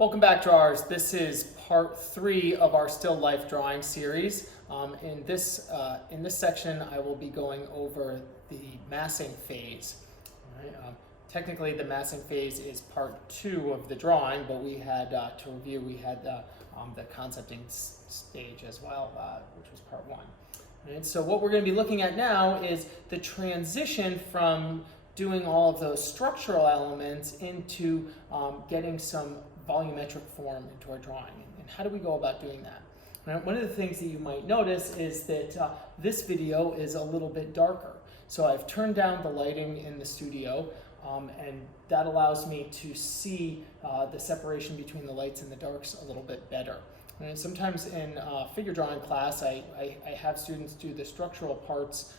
Welcome back, drawers. This is part 3 of our still life drawing series. In this section, I will be going over the massing phase. All right, technically, the massing phase is part 2 of the drawing, but we had to review. We had the concepting stage as well, which was part 1. And so, what we're going to be looking at now is the transition from doing all of those structural elements into getting some volumetric form into our drawing. And how do we go about doing that? Right? One of the things that you might notice is that this video is a little bit darker. So I've turned down the lighting in the studio, and that allows me to see the separation between the lights and the darks a little bit better. And sometimes in figure drawing class, I have students do the structural parts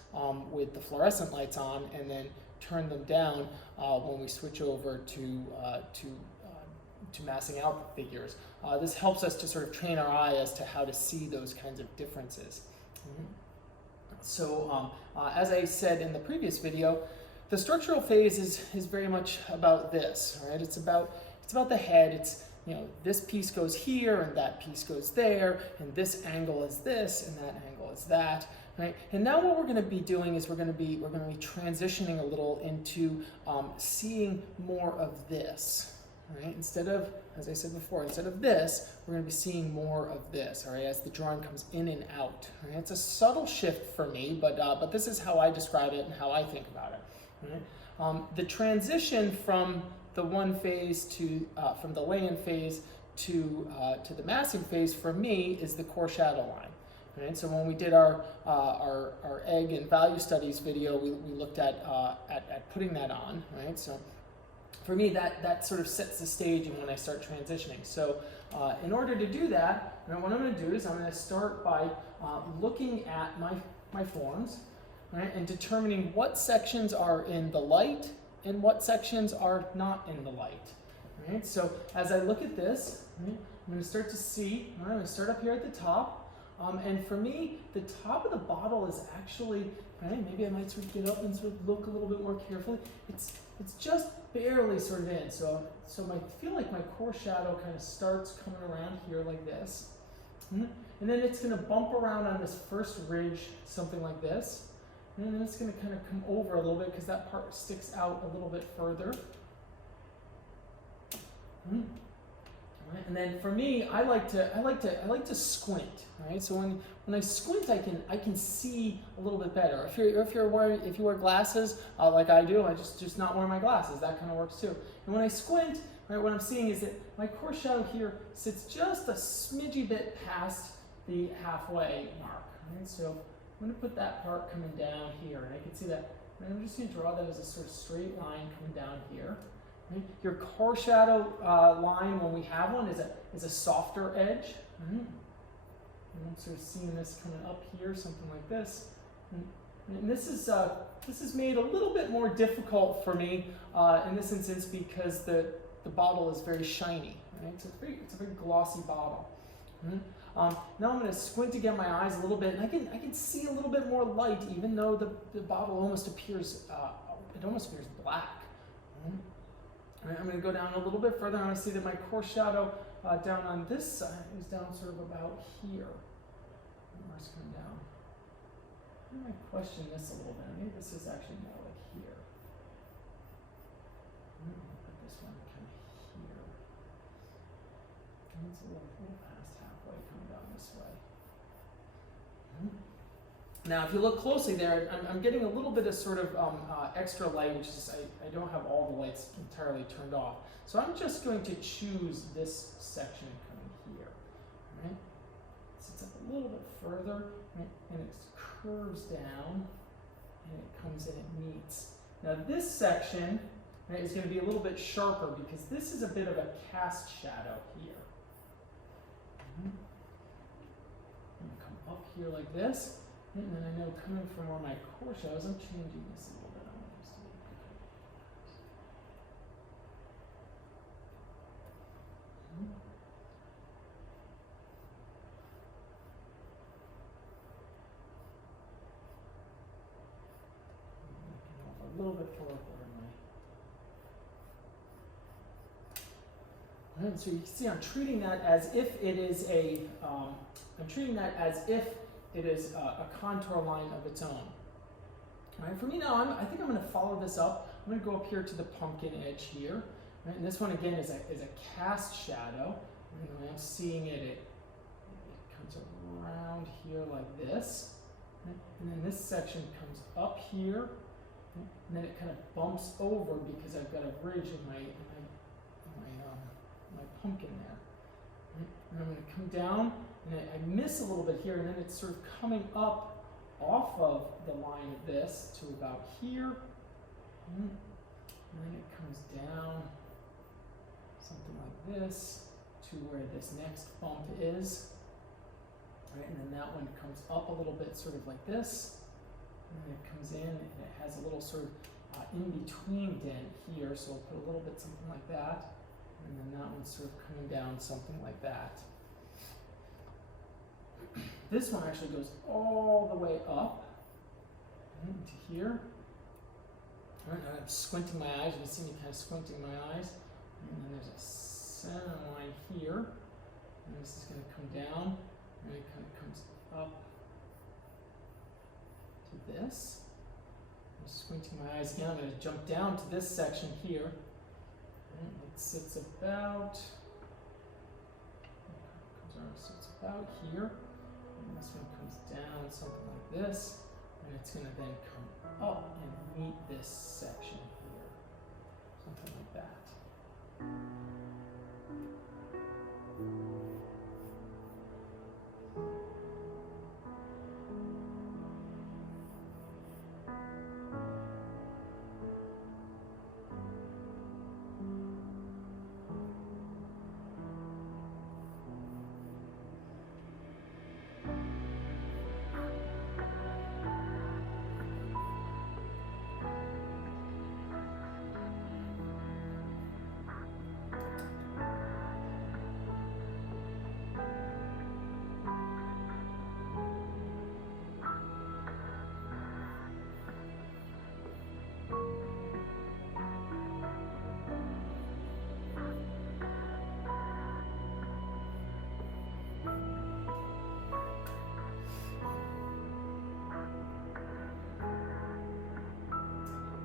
with the fluorescent lights on and then turn them down when we switch over to massing out the figures. This helps us to sort of train our eye as to how to see those kinds of differences. So as I said in the previous video, the structural phase is very much about this, right? It's about the head. It's, you know, this piece goes here and that piece goes there, and this angle is this and that angle is that. Right? And now what we're going to be doing is we're going to be transitioning a little into seeing more of this. Right? Instead of, as I said before, instead of this, we're going to be seeing more of this. All right, as the drawing comes in and out. Right? It's a subtle shift for me, but this is how I describe it and how I think about it. Right? The transition from the one phase to from the lay-in phase to the massing phase for me is the core shadow line. Right? So when we did our egg and value studies video, we looked at putting that on. Right? So for me, that sort of sets the stage and when I start transitioning. So in order to do that, what I'm going to do is I'm going to start by looking at my forms, right, and determining what sections are in the light and what sections are not in the light. Right? So as I look at this, right, I'm going to start to see, I'm going to start up here at the top. And for me, the top of the bottle is actually, right, maybe I might sort of get up and sort of look a little bit more carefully. It's just barely sort of in. So I feel like my core shadow kind of starts coming around here like this. And then it's going to bump around on this first ridge, something like this. And then it's going to kind of come over a little bit because that part sticks out a little bit further. Right. And then for me, I like to squint, right? So when I squint, I can see a little bit better. If you wear glasses like I do, I just not wear my glasses. That kind of works too. And when I squint, right, what I'm seeing is that my core shadow here sits just a smidgy bit past the halfway mark. Right? So I'm going to put that part coming down here, and I can see that. And I'm just going to draw that as a sort of straight line coming down here. Your core shadow line, when we have one, is a softer edge. And I'm sort of seeing this coming up here, something like this. And this is made a little bit more difficult for me in this instance because the bottle is very shiny. Right? So it's a very glossy bottle. Now I'm going to squint to get my eyes a little bit, and I can see a little bit more light, even though the bottle almost appears black. Right, I'm going to go down a little bit further, and I see that my core shadow down on this side is down sort of about here. Let's come down. I might question this a little bit. Maybe this is actually more like here. Put this one kind of here. And it's a little past halfway coming down this way. Now, if you look closely there, I'm getting a little bit of sort of extra light, which is I don't have all the lights entirely turned off. So I'm just going to choose this section coming here. Right? It sits up a little bit further, right? And it curves down, and it comes and it meets. Now this section, right, is going to be a little bit sharper because this is a bit of a cast shadow here. I'm going to come up here like this. And then I know coming from where my core shadows, I'm changing this a little bit. I want this to be a little bit forward where my Right, so you can see I'm treating that as if it is a contour line of its own. All right, for me now, I think I'm going to follow this up. I'm going to go up here to the pumpkin edge here. Right, and this one again is a cast shadow. And I'm seeing it comes around here like this. Right, and then this section comes up here. Right, and then it kind of bumps over because I've got a ridge in my pumpkin there. Right, and I'm going to come down, and I miss a little bit here, and then it's sort of coming up off of the line of this to about here. And then it comes down something like this to where this next bump is. Right, and then that one comes up a little bit sort of like this. And then it comes in and it has a little sort of in-between dent here, so I'll put a little bit something like that. And then that one's sort of coming down something like that. This one actually goes all the way up into here. All right, now I'm squinting my eyes. You can see me kind of squinting my eyes. And then there's a center line here. And this is going to come down. And it kind of comes up to this. I'm squinting my eyes again. I'm going to jump down to this section here. And it sits about here. And this one comes down something like this. And it's going to then come up and meet this section here. Something like that.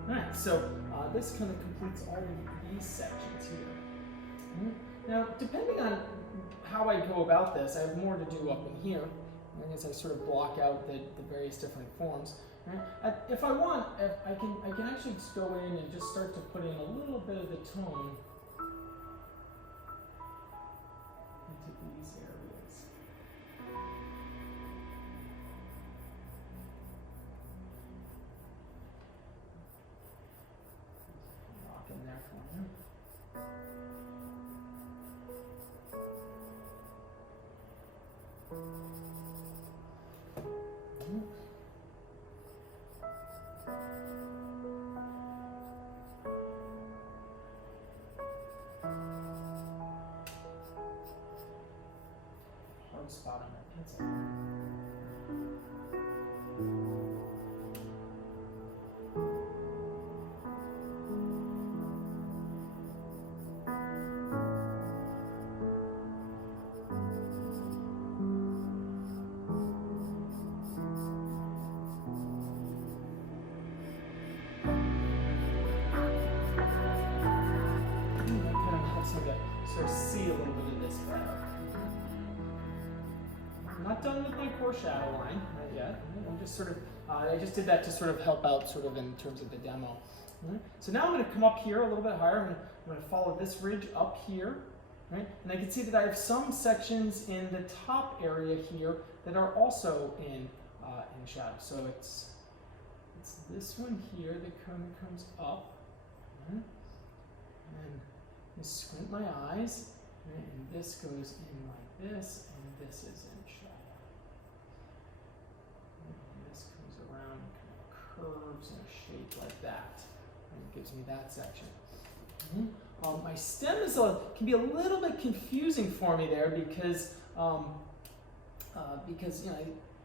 Alright, so this kind of completes all of these sections here. Now, depending on how I go about this, I have more to do up in here. As I sort of block out the various different forms. Right? If I want, I can actually just go in and just start to put in a little bit of the tone into these areas. Lock in there for you. Hard spot on that pencil. Sort of see a little bit of this better. I'm not done with my core shadow line, not yet. I'm just sort of, I just did that to sort of help out sort of in terms of the demo. Right? So now I'm going to come up here a little bit higher. I'm going to follow this ridge up here. Right? And I can see that I have some sections in the top area here that are also in shadow. So it's this one here that comes up. Right? And I squint my eyes, right, and this goes in like this, and this is in shadow. And this comes around and kind of curves in a shape like that, and it gives me that section. My stem can be a little bit confusing for me there because you know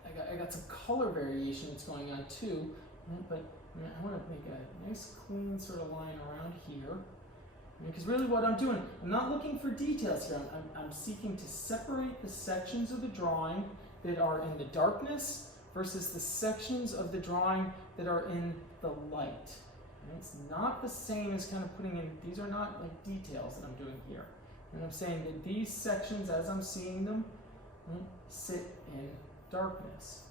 I got some color variation that's going on too, right? But I want to make a nice clean sort of line around here. Because really what I'm doing, I'm not looking for details here. I'm seeking to separate the sections of the drawing that are in the darkness versus the sections of the drawing that are in the light. And it's not the same as kind of putting in, these are not like details that I'm doing here. And I'm saying that these sections, as I'm seeing them, sit in darkness.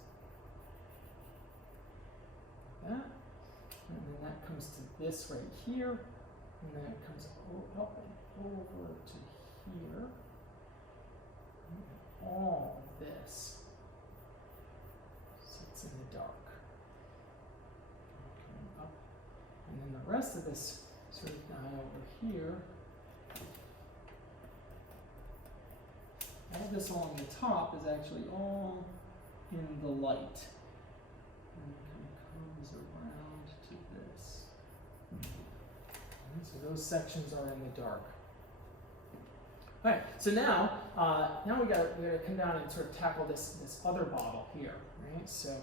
Like that. And then that comes to this right here. And then it comes up and over to here. And all of this sits in the dark. Coming up. And then the rest of this sort of guy over here, all this along the top is actually all in the light. And it kind of comes around to this. And so those sections are in the dark. All right, so now we gotta come down and sort of tackle this other bottle here, right? So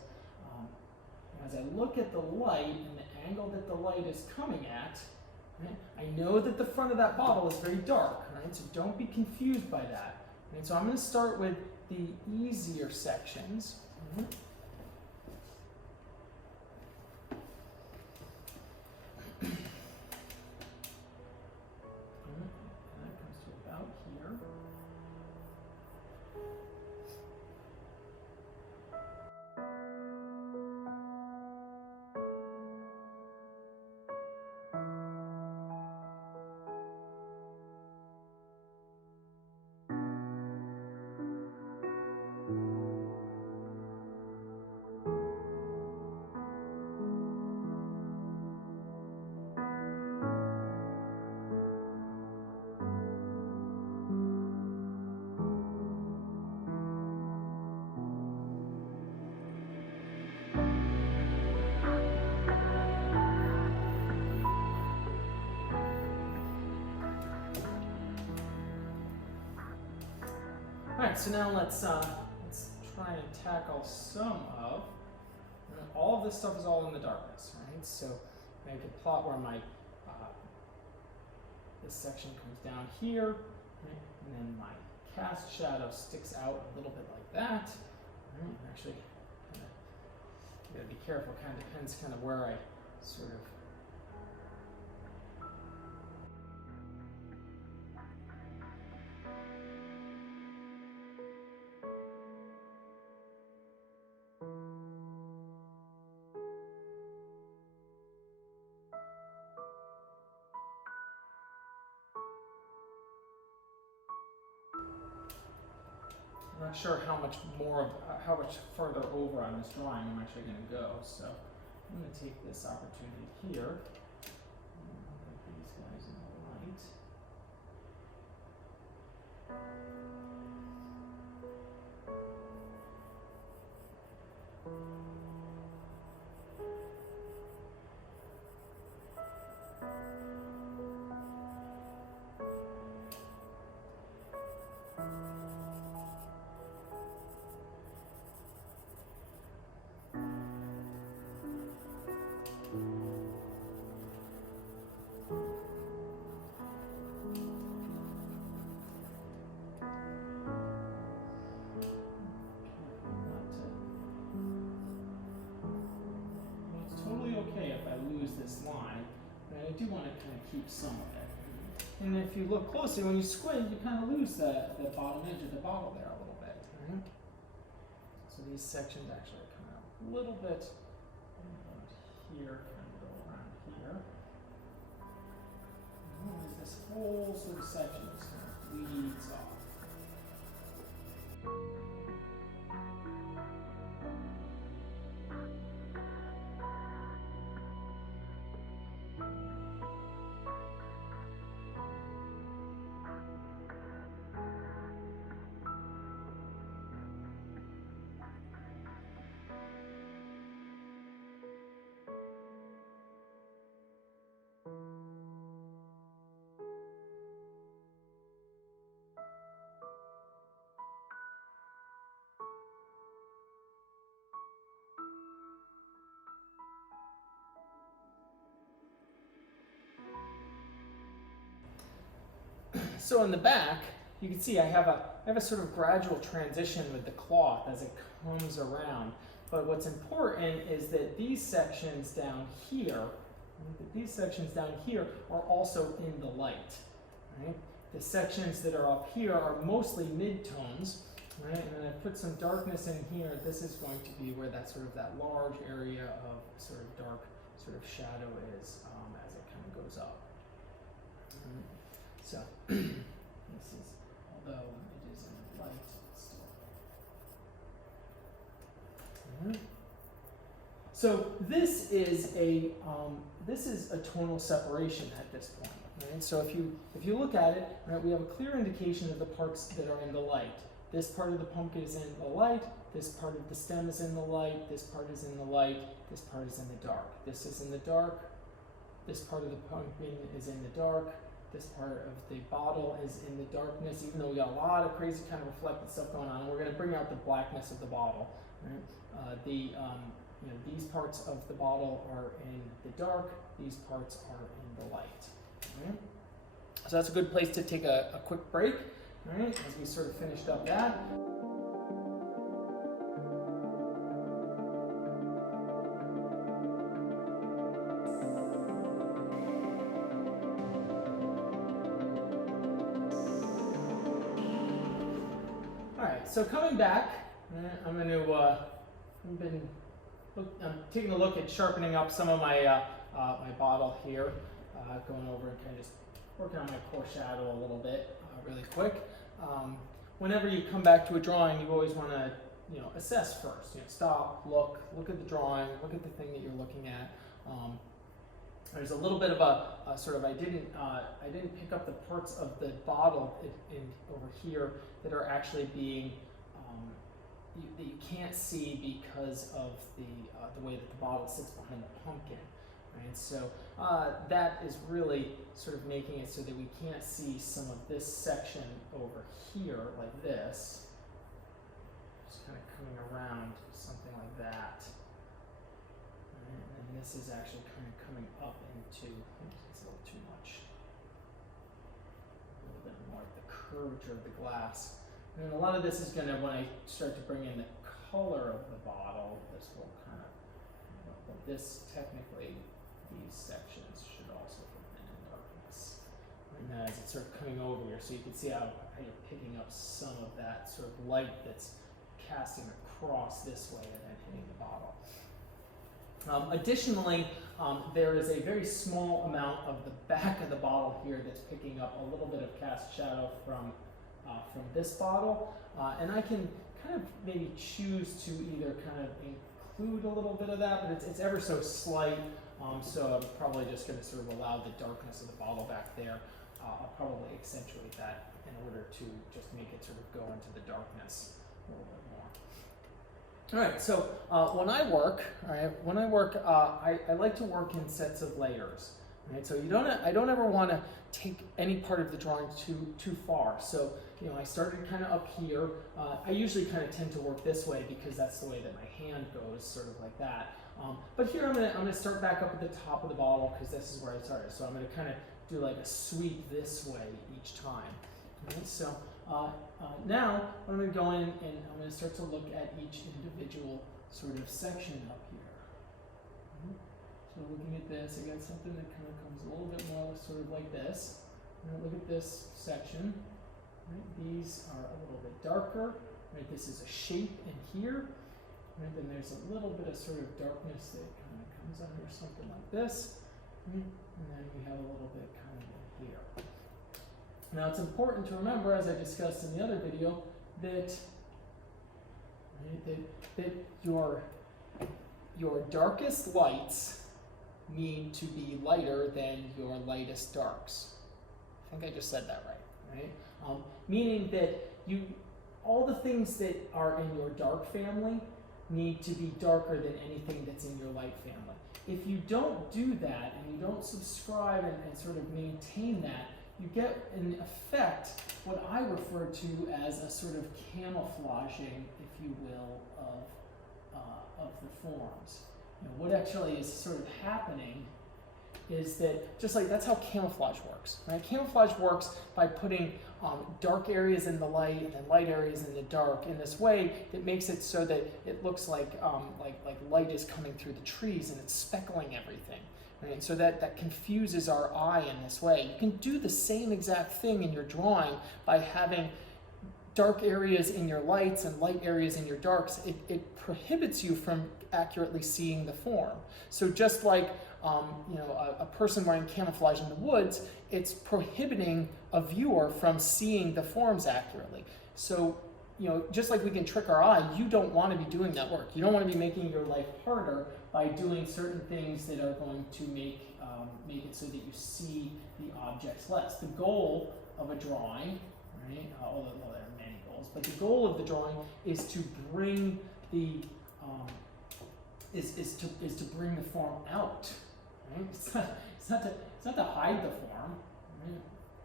as I look at the light and the angle that the light is coming at, right, I know that the front of that bottle is very dark, right? So don't be confused by that. Right? So I'm going to start with the easier sections. And that comes to about here. Alright, so now let's try and tackle some of, all of this stuff is all in the darkness, right? So I can plot where my, this section comes down here, right? And then my cast shadow sticks out a little bit like that. Right? Actually, you gotta be careful, kind of depends kind of where I sort of I'm not sure how much further over on this drawing I'm actually going to go, so I'm going to take this opportunity here. Put these guys in the light. This line, but I do want to kind of keep some of it. And if you look closely, when you squint, you kind of lose the bottom edge of the bottle there a little bit. Right? So these sections actually come out a little bit here, kind of go around here. And this whole sort of section just kind of bleeds off. So in the back, you can see I have a sort of gradual transition with the cloth as it comes around. But what's important is that these sections down here, are also in the light. Right? The sections that are up here are mostly midtones, right? And then I put some darkness in here. This is going to be where that large area of sort of dark sort of shadow is as it kind of goes up. So this is, although it is in the light, it's still. So this is a tonal separation at this point. Right? So if you look at it, right, we have a clear indication of the parts that are in the light. This part of the pumpkin is in the light, this part of the stem is in the light, this part is in the light, this part is in the dark. This is in the dark, this part of the pumpkin is in the dark, this part of the bottle is in the darkness, even though we got a lot of crazy kind of reflected stuff going on. We're going to bring out the blackness of the bottle. Right? These parts of the bottle are in the dark, these parts are in the light. Right? So that's a good place to take a quick break, right, as we sort of finished up that. All right, so coming back, I'm taking a look at sharpening up some of my my bottle here, going over and kind of just working on my core shadow a little bit really quick. Whenever you come back to a drawing, you always want to assess first. Stop, look at the drawing, look at the thing that you're looking at. There's a little bit of a sort of I didn't pick up the parts of the bottle over here that are actually being that you can't see because of the way that the bottle sits behind the pumpkin. Right? So that is really sort of making it so that we can't see some of this section over here like this. Just kind of coming around something like that. Right? And this is actually kind of coming up into, it's a little too much. A little bit more of the curvature of the glass. And a lot of this is going to, when I start to bring in the color of the bottle, this will kind of, but this technically, these sections should also have been in darkness. And as it's sort of coming over here, so you can see how you're picking up some of that sort of light that's casting across this way and then hitting the bottle. Additionally, there is a very small amount of the back of the bottle here that's picking up a little bit of cast shadow from this bottle, and I can kind of maybe choose to either kind of include a little bit of that, but it's ever so slight, so I'm probably just going to sort of allow the darkness of the bottle back there. I'll probably accentuate that in order to just make it sort of go into the darkness a little bit more. All right, so when I work, I like to work in sets of layers. Right, so I don't ever want to take any part of the drawing too far. So I started kind of up here. I usually kind of tend to work this way because that's the way that my hand goes, sort of like that. But here I'm gonna start back up at the top of the bottle because this is where I started. So I'm gonna kind of do like a sweep this way each time. Right, so now I'm gonna go in and I'm gonna start to look at each individual sort of section up here. So looking at this, I got something that kind of comes a little bit more sort of like this. And look at this section. Right? These are a little bit darker. Right? This is a shape in here. Right? Then there's a little bit of sort of darkness that kind of comes under something like this. Right? And then we have a little bit kind of in here. Now it's important to remember, as I discussed in the other video, that, right, that your darkest lights need to be lighter than your lightest darks. I think I just said that right? Meaning that all the things that are in your dark family need to be darker than anything that's in your light family. If you don't do that and you don't subscribe and sort of maintain that, you get in effect what I refer to as a sort of camouflaging, if you will, of the forms. What actually is sort of happening is that just like that's how camouflage works, right? Camouflage works by putting dark areas in the light and then light areas in the dark in this way that makes it so that it looks like light is coming through the trees and it's speckling everything. Right? And so that confuses our eye in this way. You can do the same exact thing in your drawing by having dark areas in your lights and light areas in your darks. It prohibits you from accurately seeing the form. So just like a person wearing camouflage in the woods, it's prohibiting a viewer from seeing the forms accurately. So just like we can trick our eye, you don't want to be doing that work. You don't want to be making your life harder by doing certain things that are going to make it so that you see the objects less. The goal of a drawing, right? Although there are many goals, but the goal of the drawing is to bring the is to bring the form out. Right? It's not to hide the form. Right?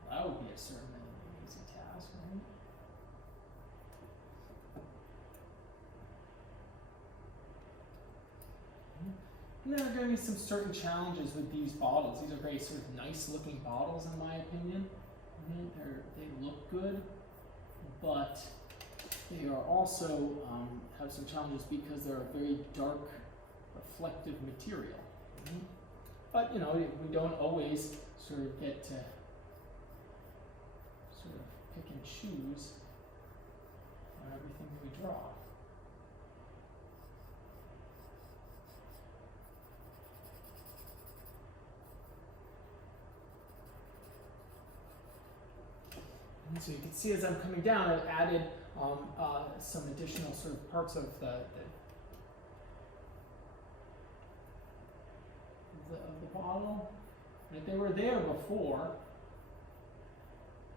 That would be a certainly an easy task, right? And there are going to be some certain challenges with these bottles. These are very sort of nice looking bottles in my opinion. They look good, but they are also have some challenges because they're a very dark, reflective material. But we don't always sort of get to sort of pick and choose everything that we draw. And so you can see as I'm coming down, I've added some additional sort of parts of the bottle. Right? They were there before.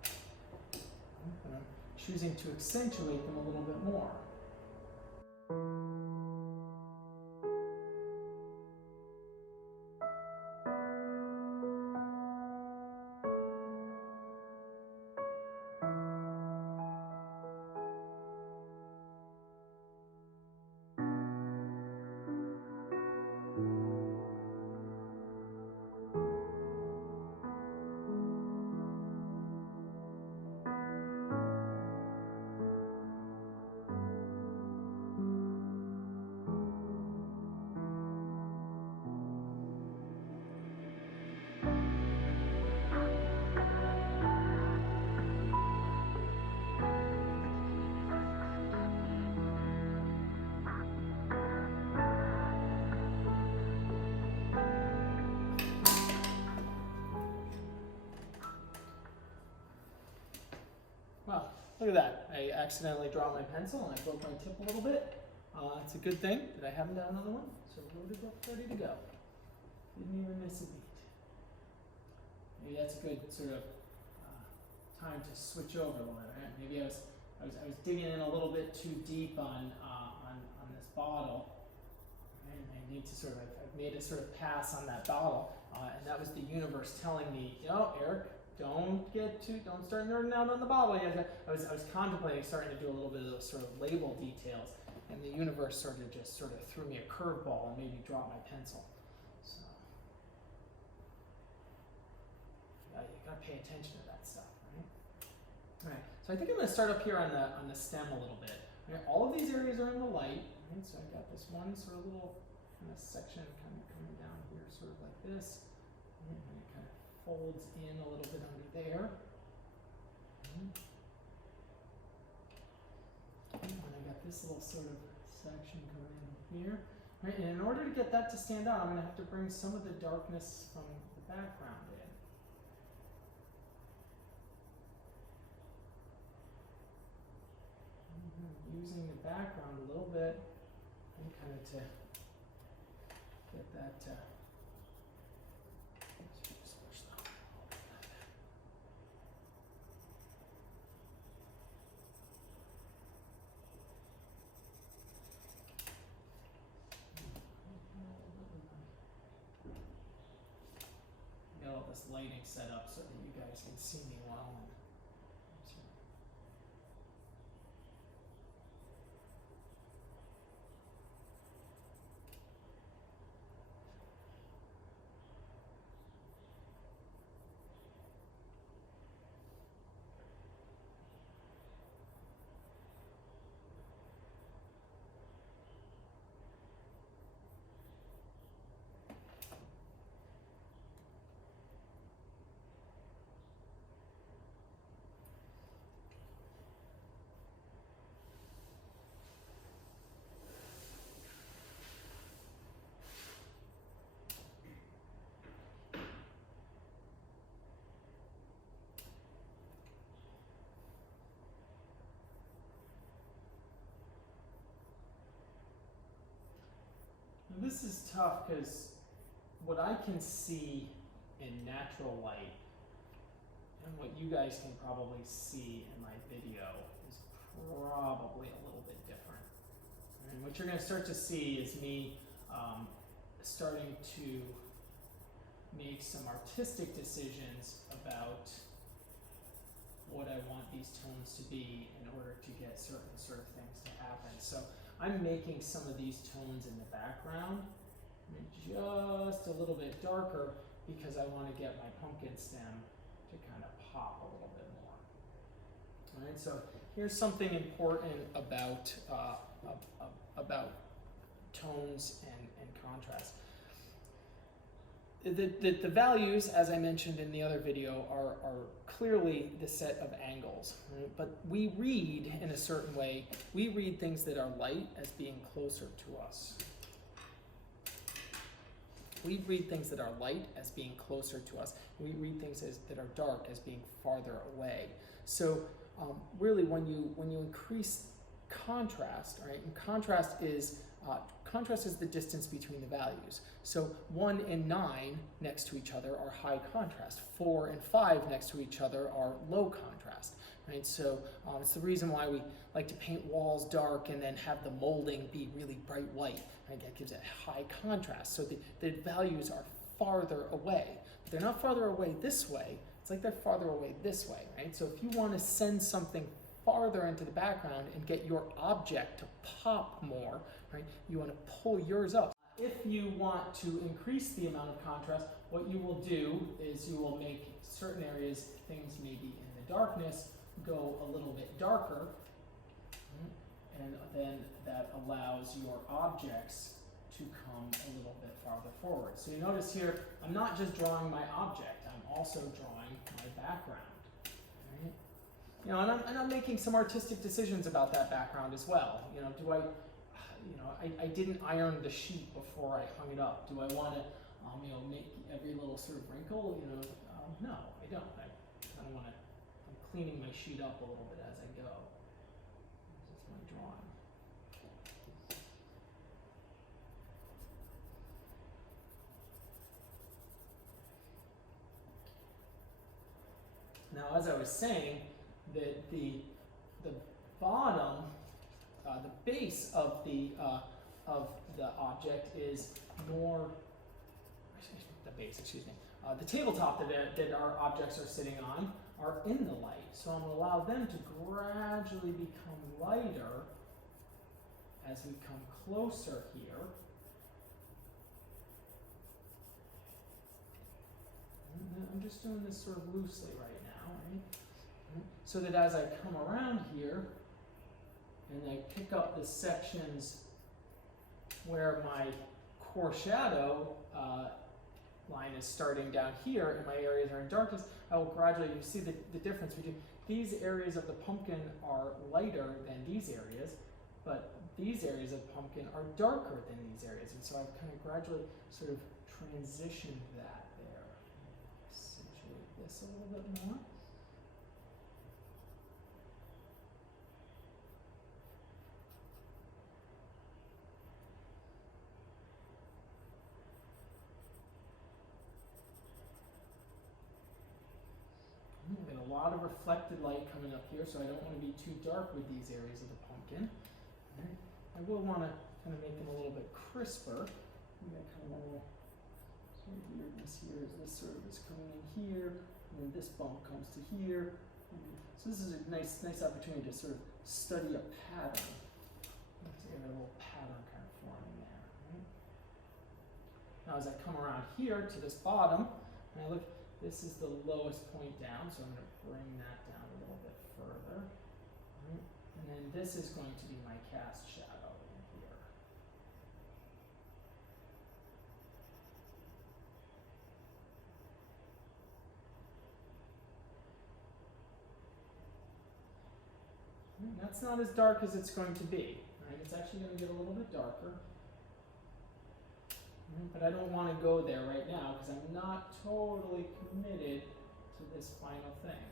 But I'm choosing to accentuate them a little bit more. Well, look at that. I accidentally draw my pencil and I broke my tip a little bit. It's a good thing that I haven't done another one. So loaded up, ready to go. Didn't even miss a beat. Maybe that's a good sort of time to switch over a little bit. Right? Maybe I was digging in a little bit too deep on this bottle. And I need to sort of, I've made it sort of pass on that bottle. And that was the universe telling me, Eric, don't start nerding out on the bottle. I was contemplating starting to do a little bit of those sort of label details, and the universe sort of threw me a curveball and made me drop my pencil. So you gotta pay attention to that stuff, right? All right. So I think I'm gonna start up here on the stem a little bit. Right? All of these areas are in the light. Right? So I got this one sort of little kind of section kind of coming down here, sort of like this. And it kind of folds in a little bit under there. And I got this little sort of section coming in here. Right? And in order to get that to stand out, I'm going to have to bring some of the darkness from the background in. Using the background a little bit and kind of to get that got all this lighting set up so that you guys can see me well. This is tough because what I can see in natural light and what you guys can probably see in my video is probably a little bit different. And what you're going to start to see is me starting to make some artistic decisions about what I want these tones to be in order to get certain sort of things to happen. So I'm making some of these tones in the background just a little bit darker because I want to get my pumpkin stem to kind of pop a little bit more. All right, so here's something important about tones and contrast. The values, as I mentioned in the other video, are clearly the set of angles, right? But we read in a certain way. We read things that are light as being closer to us. We read things that are light as being closer to us. We read things that are dark as being farther away. So really, when you increase contrast, right? And contrast is the distance between the values. So 1 and 9 next to each other are high contrast. 4 and 5 next to each other are low contrast, right? So it's the reason why we like to paint walls dark and then have the molding be really bright white. Right? That gives it high contrast. So the values are farther away. But they're not farther away this way. It's like they're farther away this way, right? So if you want to send something farther into the background and get your object to pop more, right? You want to pull yours up. If you want to increase the amount of contrast, what you will do is you will make certain areas, things maybe in the darkness, go a little bit darker, and then that allows your objects to come a little bit farther forward. So you notice here, I'm not just drawing my object, I'm also drawing my background. Right? You know, and I'm making some artistic decisions about that background as well. You know, I didn't iron the sheet before I hung it up. Do I want to, make every little sort of wrinkle? No, I don't. I kind of want to. I'm cleaning my sheet up a little bit as I go. This is my drawing. Now, as I was saying, the bottom, the base of the object is more. The base, excuse me. The tabletop that our objects are sitting on are in the light, so I'm going to allow them to gradually become lighter as we come closer here. I'm just doing this sort of loosely right now, right? So that as I come around here and I pick up the sections where my core shadow line is starting down here and my areas are in darkness, I will gradually, you see the difference between these areas of the pumpkin are lighter than these areas, but these areas of pumpkin are darker than these areas. And so I've kind of gradually sort of transitioned that there. Accentuate this a little bit more. We have a lot of reflected light coming up here, so I don't want to be too dark with these areas of the pumpkin. Right. I will want to kind of make them a little bit crisper. We got kind of a little sort of weirdness here as this sort of is coming in here, and then this bump comes to here. So this is a nice opportunity to sort of study a pattern. Let's get a little pattern kind of forming there. Right? Now as I come around here to this bottom, and I look, this is the lowest point down, so I'm going to bring that down a little bit further. Right? And then this is going to be my cast shadow in here. And that's not as dark as it's going to be. Right? It's actually going to get a little bit darker. But I don't want to go there right now because I'm not totally committed to this final thing.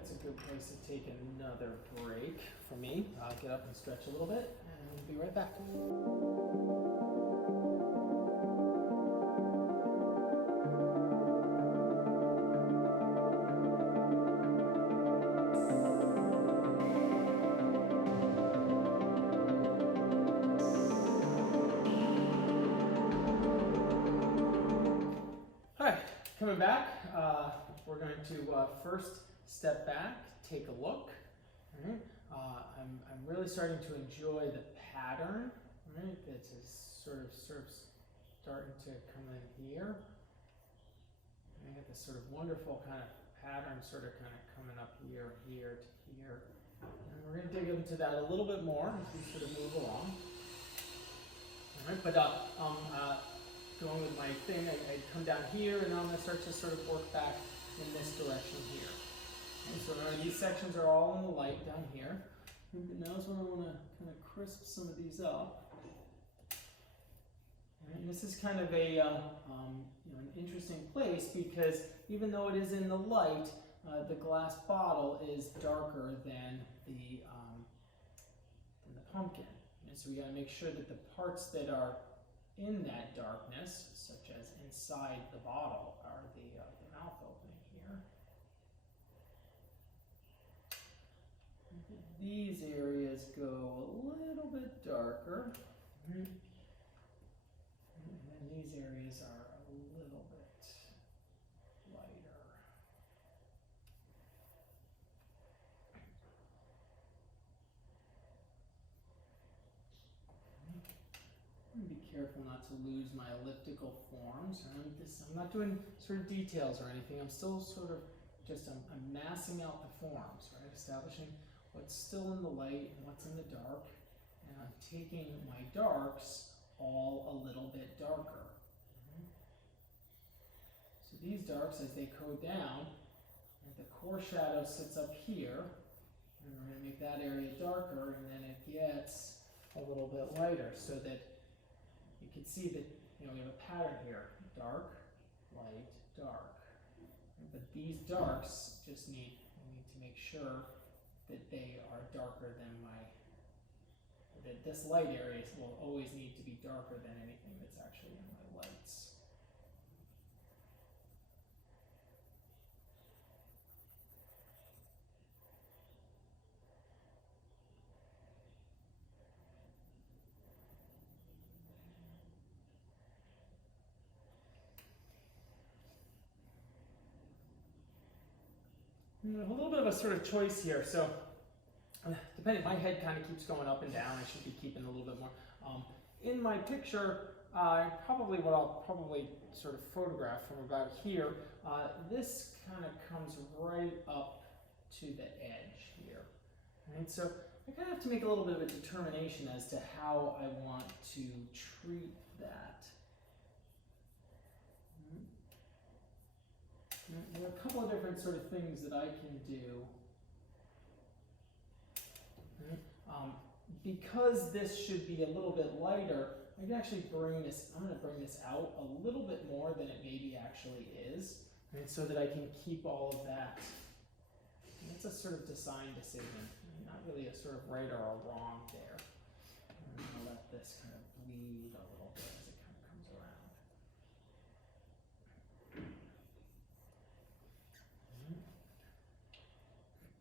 that's a good place to take another break for me. I'll get up and stretch a little bit, and we'll be right back. Hi, coming back. We're going to first step back, take a look. Right? I'm really starting to enjoy the pattern. Right? That is sort of starting to come in here. I get this sort of wonderful kind of pattern sort of coming up here, here to here. And we're going to dig into that a little bit more as we sort of move along. All right, but going with my thing, I come down here, and now I'm going to start to sort of work back in this direction here. And so these sections are all in the light down here. And now is when I want to kind of crisp some of these up. And this is kind of a an interesting place, because even though it is in the light, the glass bottle is darker than the pumpkin. And so we got to make sure that the parts that are in that darkness, such as inside the bottle, are the mouth opening here. These areas go a little bit darker. And then these areas are a little bit lighter. I'm going to be careful not to lose my elliptical forms. I'm not doing sort of details or anything. I'm still sort of just, I'm massing out the forms, right? Establishing what's still in the light and what's in the dark. And I'm taking my darks all a little bit darker. So these darks, as they go down, and the core shadow sits up here, and we're going to make that area darker, and then it gets a little bit lighter, so that you can see that we have a pattern here: dark, light, dark. But these darks just we need to make sure that they are darker than that this light area will always need to be darker than anything that's actually in my lights. A little bit of a sort of choice here. So, depending, my head kind of keeps going up and down. I should be keeping a little bit more. In my picture, what I'll probably sort of photograph from about here, this kind of comes right up to the edge here. Right? So I kind of have to make a little bit of a determination as to how I want to treat that. There are a couple of different sort of things that I can do. Because this should be a little bit lighter, I can actually I'm going to bring this out a little bit more than it maybe actually is, right, so that I can keep all of that. And it's a sort of design decision, not really a sort of right or a wrong there. I'm going to let this kind of bleed a little bit as it kind of comes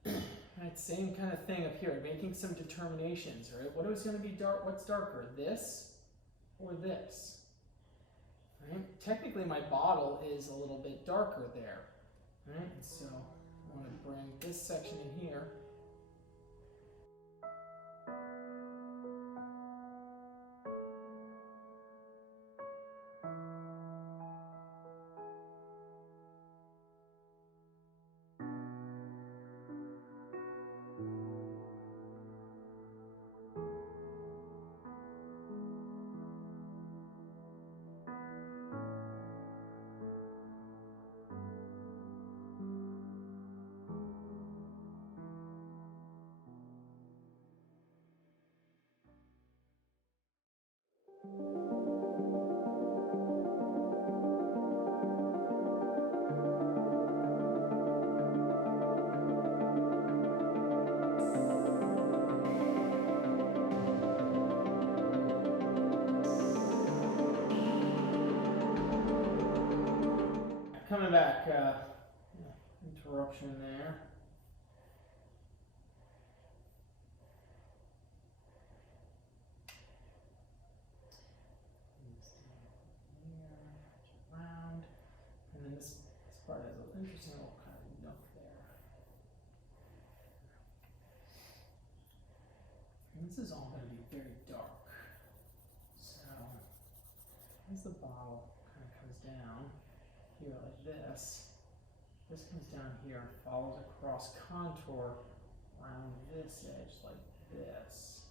around. Right, same kind of thing up here, making some determinations, right? What is going to be dark? What's darker, this or this? Right? Technically, my bottle is a little bit darker there, right? And so I want to bring this section in here. back interruption there. Around, and then this part has an interesting little kind of nook there. And this is all going to be very dark. So as the bottle kind of comes down here like this comes down here and follows across contour around this edge like this.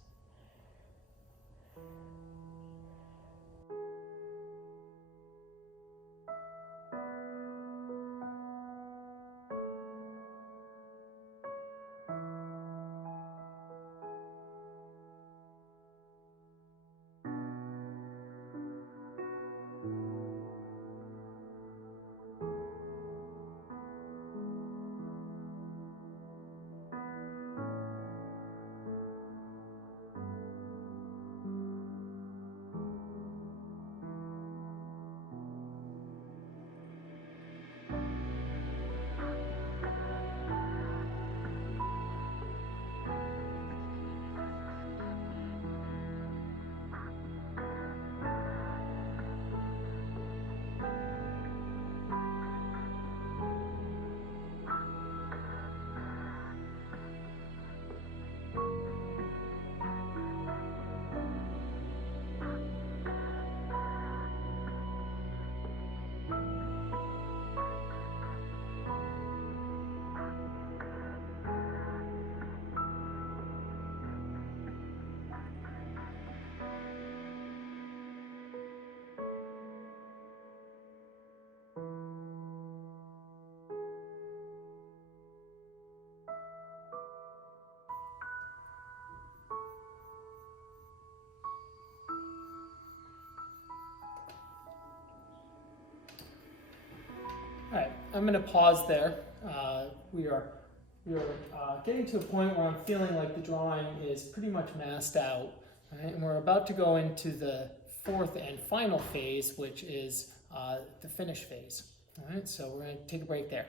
All right, I'm going to pause there. We are getting to a point where I'm feeling like the drawing is pretty much masked out, right? And we're about to go into the fourth and final phase, which is the finish phase. All right, so we're going to take a break there.